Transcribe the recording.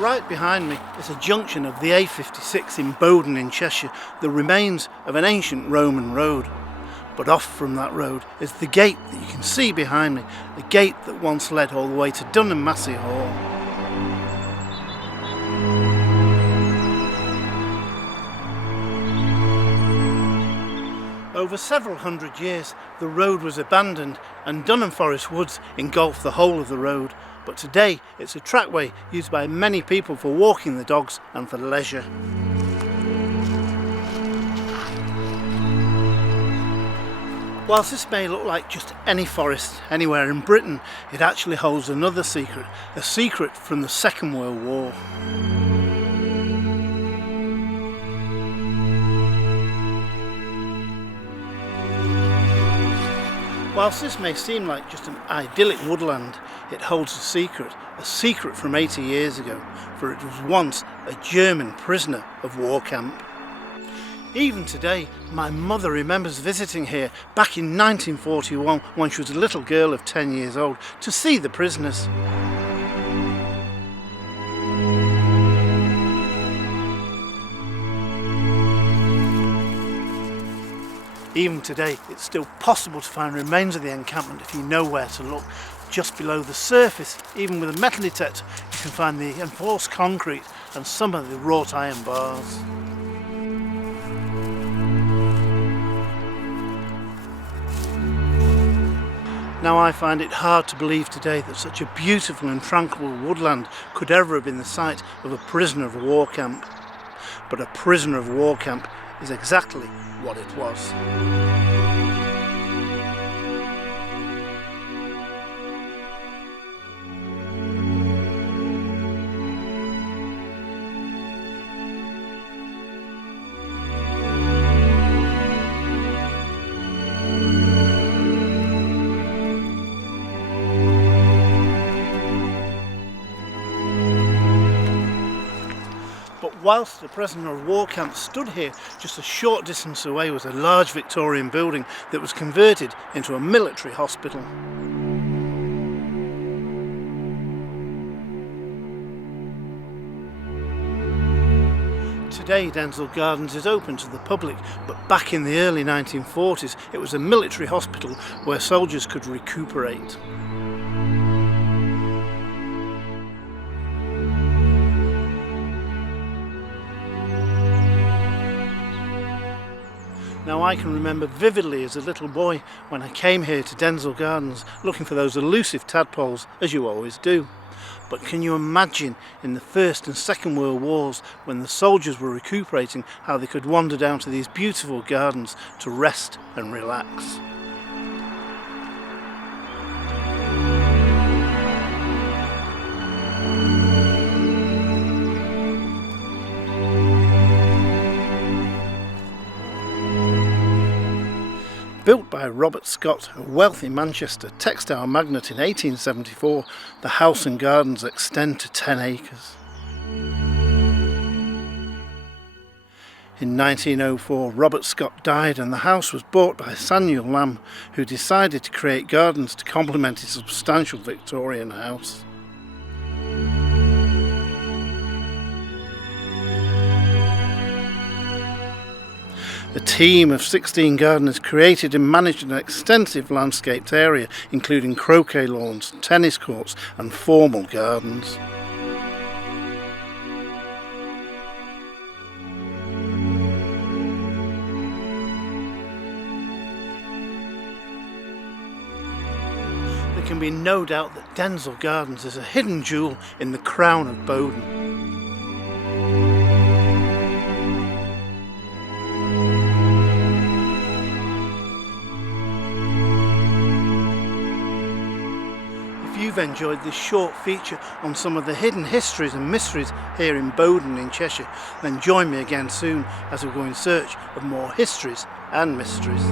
Right behind me is a junction of the A56 in Bowden in Cheshire, the remains of an ancient Roman road. But off from that road is the gate that you can see behind me, the gate that once led all the way to Dunham Massey Hall. Over several hundred years, the road was abandoned and Dunham Forest Woods engulfed the whole of the road. But today, it's a trackway used by many people for walking the dogs and for leisure. Whilst this may look like just any forest anywhere in Britain, it actually holds another secret, a secret from the Second World War. Whilst this may seem like just an idyllic woodland, it holds a secret from 80 years ago, for it was once a German prisoner of war camp. Even today, my mother remembers visiting here back in 1941 when she was a little girl of 10 years old to see the prisoners. Even today, it's still possible to find remains of the encampment if you know where to look. Just below the surface, even with a metal detector, you can find the enforced concrete and some of the wrought iron bars. Now I find it hard to believe today that such a beautiful and tranquil woodland could ever have been the site of a prisoner of war camp. But a prisoner of war camp is exactly what it was. Whilst the prisoner of war camp stood here, just a short distance away was a large Victorian building that was converted into a military hospital. Today Denzil Gardens is open to the public, but back in the early 1940s it was a military hospital where soldiers could recuperate. Now I can remember vividly as a little boy when I came here to Denzil Gardens looking for those elusive tadpoles, as you always do. But can you imagine in the First and Second World Wars when the soldiers were recuperating how they could wander down to these beautiful gardens to rest and relax? Built by Robert Scott, a wealthy Manchester textile magnate in 1874, the house and gardens extend to 10 acres. In 1904, Robert Scott died and the house was bought by Samuel Lamb, who decided to create gardens to complement his substantial Victorian house. A team of 16 gardeners created and managed an extensive landscaped area, including croquet lawns, tennis courts and formal gardens. There can be no doubt that Denzil Gardens is a hidden jewel in the crown of Bowden. If you've enjoyed this short feature on some of the hidden histories and mysteries here in Bowden in Cheshire, then join me again soon as we go in search of more histories and mysteries.